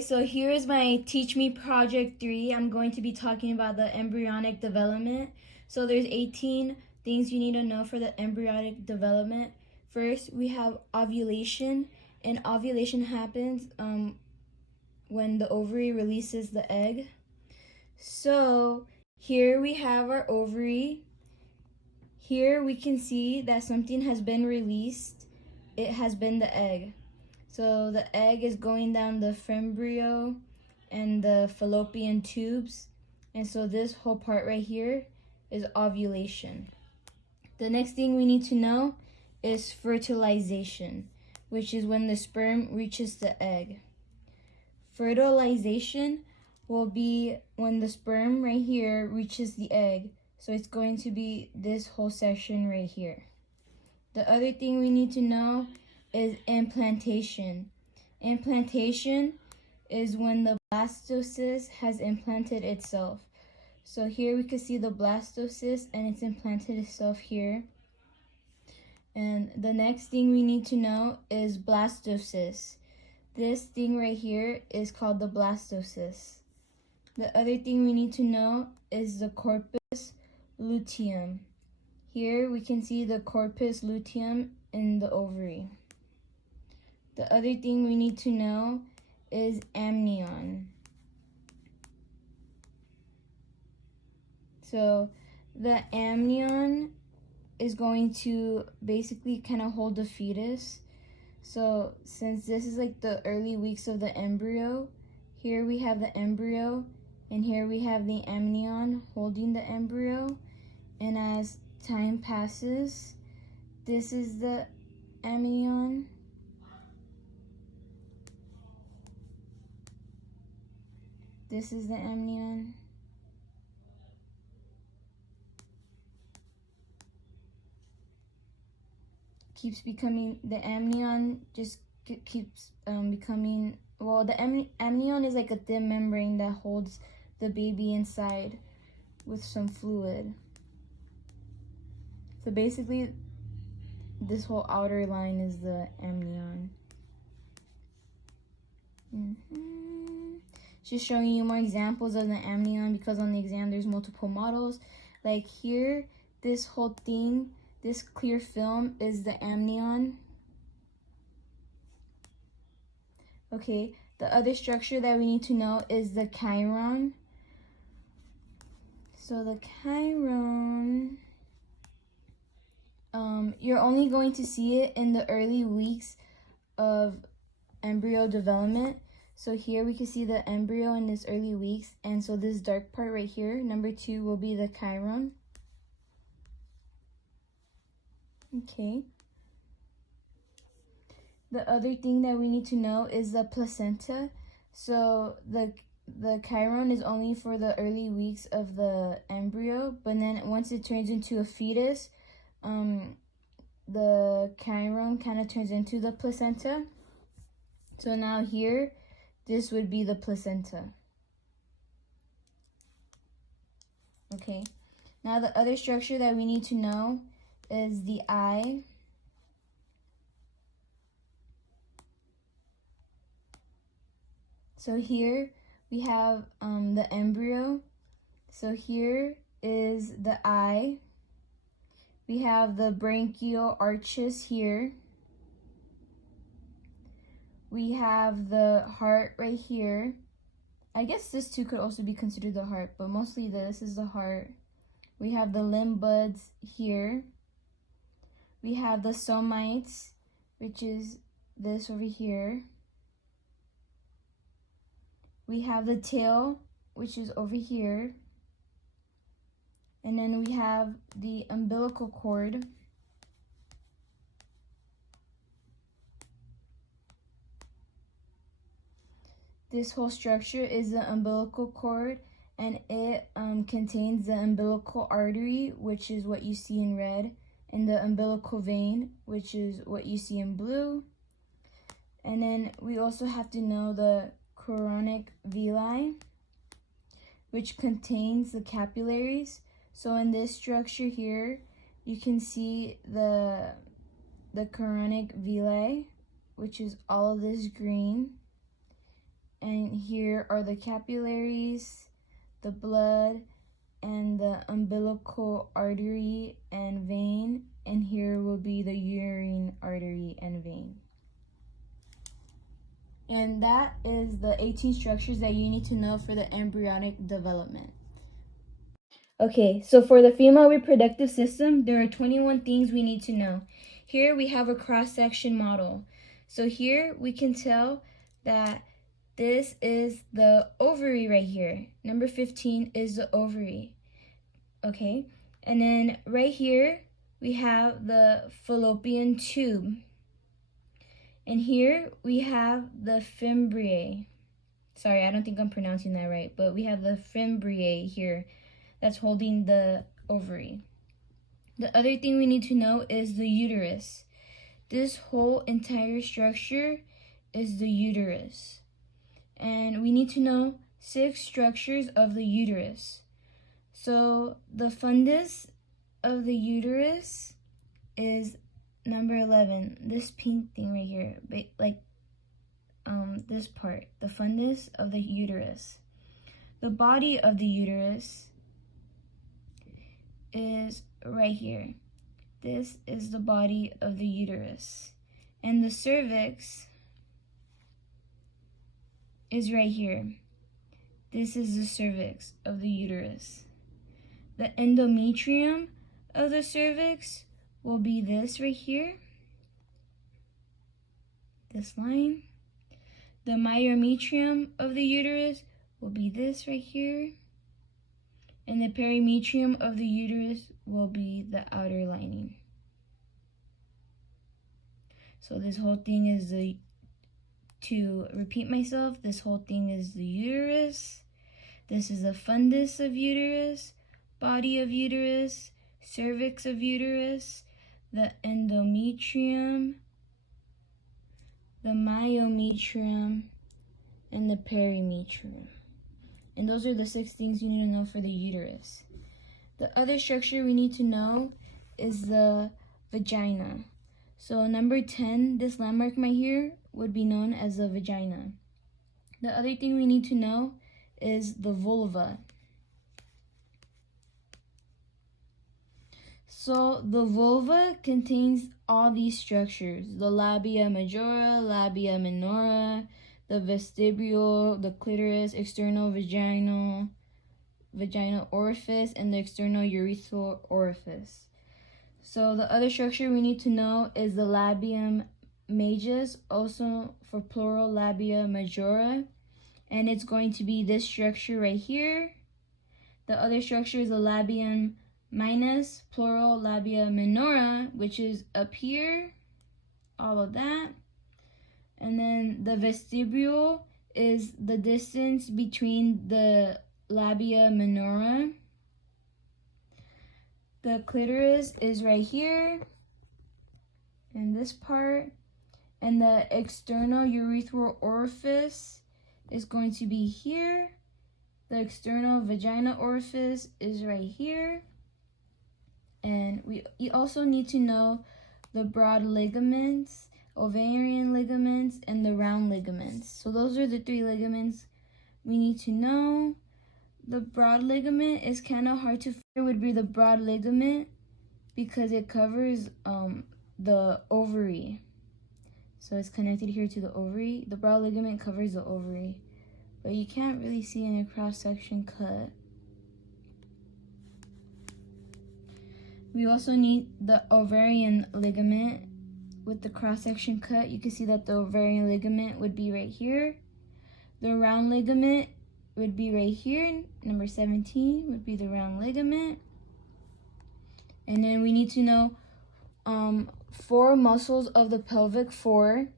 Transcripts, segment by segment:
So here is my Teach Me Project 3. I'm going to be talking about the embryonic development. So there's 18 things you need to know for the embryonic development. First, we have ovulation, and ovulation happens when the ovary releases the egg. So here we have our ovary. Here we can see that something has been released. It has been the egg. So the egg is going down the embryo and the fallopian tubes. And so this whole part right here is ovulation. The next thing we need to know is fertilization, which is when the sperm reaches the egg. Fertilization will be when the sperm right here reaches the egg. So it's going to be this whole section right here. The other thing we need to know is implantation. Implantation is when the blastocyst has implanted itself. So here we can see the blastocyst and it's implanted itself here. And the next thing we need to know is blastocyst. This thing right here is called the blastocyst. The other thing we need to know is the corpus luteum. Here we can see the corpus luteum in the ovary. The other thing we need to know is amnion. So the amnion is going to basically kind of hold the fetus. So since this is like the early weeks of the embryo, here we have the embryo and here we have the amnion holding the embryo. And as time passes, this is the amnion. This is the amnion. Keeps becoming, the amnion just keeps becoming, well, the amnion is like a thin membrane that holds the baby inside with some fluid. So basically, this whole outer line is the amnion. Just showing you more examples of the amnion because on the exam there's multiple models. Like here, this whole thing, this clear film is the amnion. Okay, the other structure that we need to know is the chiron. So the chiron, you're only going to see it in the early weeks of embryo development. So here we can see the embryo in its early weeks, and so this dark part right here, number 2, will be the chiron. Okay. The other thing that we need to know is the placenta. So the chiron is only for the early weeks of the embryo, but then once it turns into a fetus, the chiron kind of turns into the placenta. So now here, this would be the placenta. Okay, now the other structure that we need to know is the eye. So here we have the embryo. So here is the eye. We have the branchial arches here. We have the heart right here. I guess this too could also be considered the heart, but mostly this is the heart. We have the limb buds here. We have the somites, which is this over here. We have the tail, which is over here. And then we have the umbilical cord. This whole structure is the umbilical cord, and it contains the umbilical artery, which is what you see in red, and the umbilical vein, which is what you see in blue. And then we also have to know the chorionic villi, which contains the capillaries. So in this structure here, you can see the chorionic villi, which is all of this green. And here are the capillaries, the blood, and the umbilical artery and vein. And here will be the urine artery and vein. And that is the 18 structures that you need to know for the embryonic development. Okay, so for the female reproductive system, there are 21 things we need to know. Here we have a cross-section model. So here we can tell that this is the ovary right here. Number 15 is the ovary. Okay, and then right here we have the fallopian tube. And here we have the fimbriae. Sorry, I don't think I'm pronouncing that right, but we have the fimbriae here that's holding the ovary. The other thing we need to know is the uterus. This whole entire structure is the uterus. And we need to know 6 structures of the uterus. So the fundus of the uterus is number 11, this pink thing right here, like this part, the fundus of the uterus. The body of the uterus is right here. This is the body of the uterus. And the cervix is right here. This is the cervix of the uterus. The endometrium of the cervix will be this right here, this line. The myometrium of the uterus will be this right here. And the perimetrium of the uterus will be the outer lining. So this whole thing is to repeat myself, this whole thing is the uterus. This is the fundus of uterus, body of uterus, cervix of uterus, the endometrium, the myometrium, and the perimetrium. And those are the 6 things you need to know for the uterus. The other structure we need to know is the vagina. So number 10, this landmark right here, would be known as the vagina. The other thing we need to know is the vulva. So the vulva contains all these structures: the labia majora, labia minora, the vestibule, the clitoris, external vaginal orifice, and the external urethral orifice. So the other structure we need to know is the labium majus, also for plural labia majora, and it's going to be this structure right here. The other structure is the labium minus, plural labia minora, which is up here, all of that. And then the vestibule is the distance between the labia minora. The clitoris is right here, and this part. And the external urethral orifice is going to be here. The external vagina orifice is right here. And we also need to know the broad ligaments, ovarian ligaments, and the round ligaments. So those are the 3 ligaments we need to know. The broad ligament is kind of hard to figure. Would be the broad ligament because it covers the ovary. So it's connected here to the ovary. The broad ligament covers the ovary, but you can't really see in a cross-section cut. We also need the ovarian ligament with the cross-section cut. You can see that the ovarian ligament would be right here. The round ligament would be right here. Number 17 would be the round ligament. And then we need to know 4 muscles of the pelvic floor.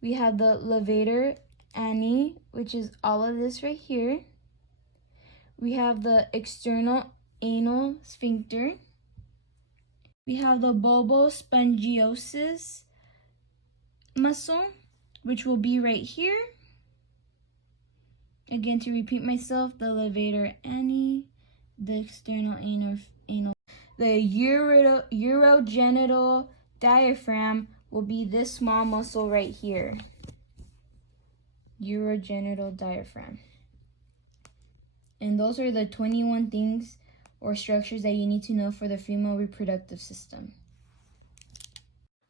We have the levator ani, which is all of this right here. We have the external anal sphincter. We have the bulbospongiosus muscle, which will be right here. Again, to repeat myself, the levator ani, the external anal. The urogenital diaphragm will be this small muscle right here. urogenital diaphragm. And those are the 21 things or structures that you need to know for the female reproductive system.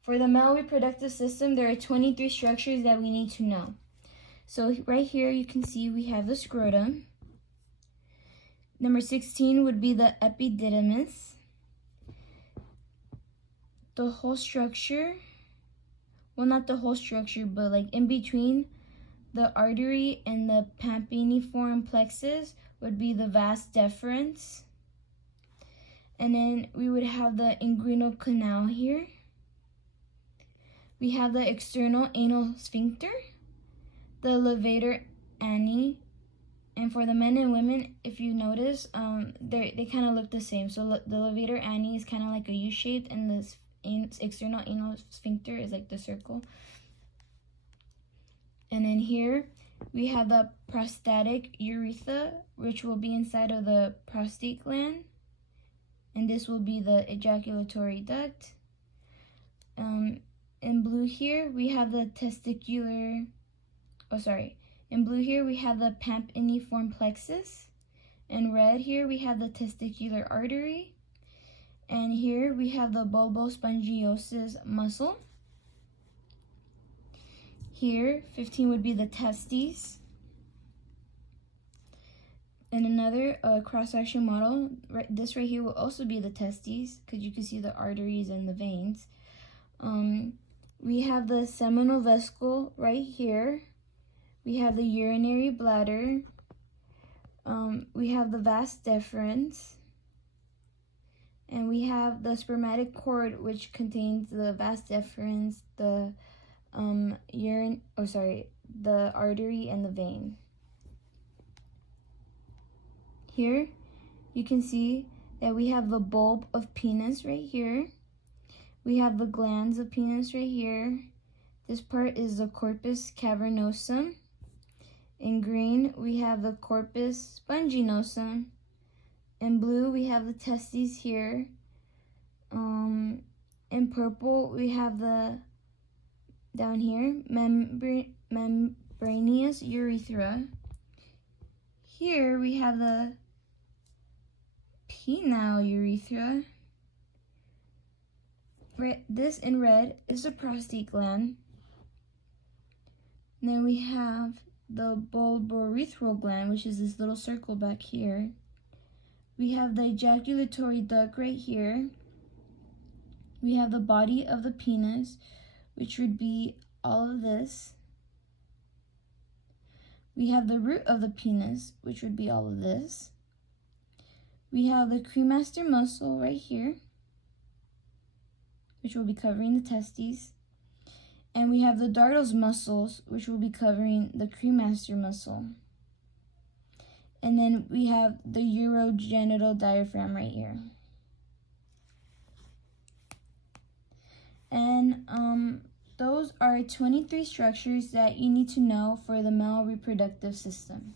For the male reproductive system, there are 23 structures that we need to know. So right here you can see we have the scrotum. Number 16 would be the epididymis. The whole structure, well, not the whole structure, but like in between the artery and the pampiniform plexus would be the vas deferens. And then we would have the inguinal canal here. We have the external anal sphincter, the levator ani, and for the men and women, if you notice, they kind of look the same. So the levator ani is kind of like a U-shaped, and the external anal sphincter is like the circle. And then here we have the prostatic urethra, which will be inside of the prostate gland, and this will be the ejaculatory duct. In blue here we have the testicular, in blue here we have the pampiniform plexus. In red here we have the testicular artery. And here we have the bulbospongiosus muscle. Here, 15 would be the testes. In another cross-section model, this right here will also be the testes, because you can see the arteries and the veins. We have the seminal vesicle right here. We have the urinary bladder. We have the vas deferens. And we have the spermatic cord, which contains the vas deferens, the the artery and the vein. Here you can see that we have the bulb of penis right here. We have the glands of penis right here. This part is the corpus cavernosum. In green we have the corpus sponginosum. In blue we have the testes here. In purple we have the down here membranous urethra. Here we have the penile urethra. This in red is the prostate gland. And then we have the bulbourethral gland, which is this little circle back here. We have the ejaculatory duct right here. We have the body of the penis, which would be all of this. We have the root of the penis, which would be all of this. We have the cremaster muscle right here, which will be covering the testes. And we have the dartos muscles, which will be covering the cremaster muscle. And then we have the urogenital diaphragm right here. And those are 23 structures that you need to know for the male reproductive system.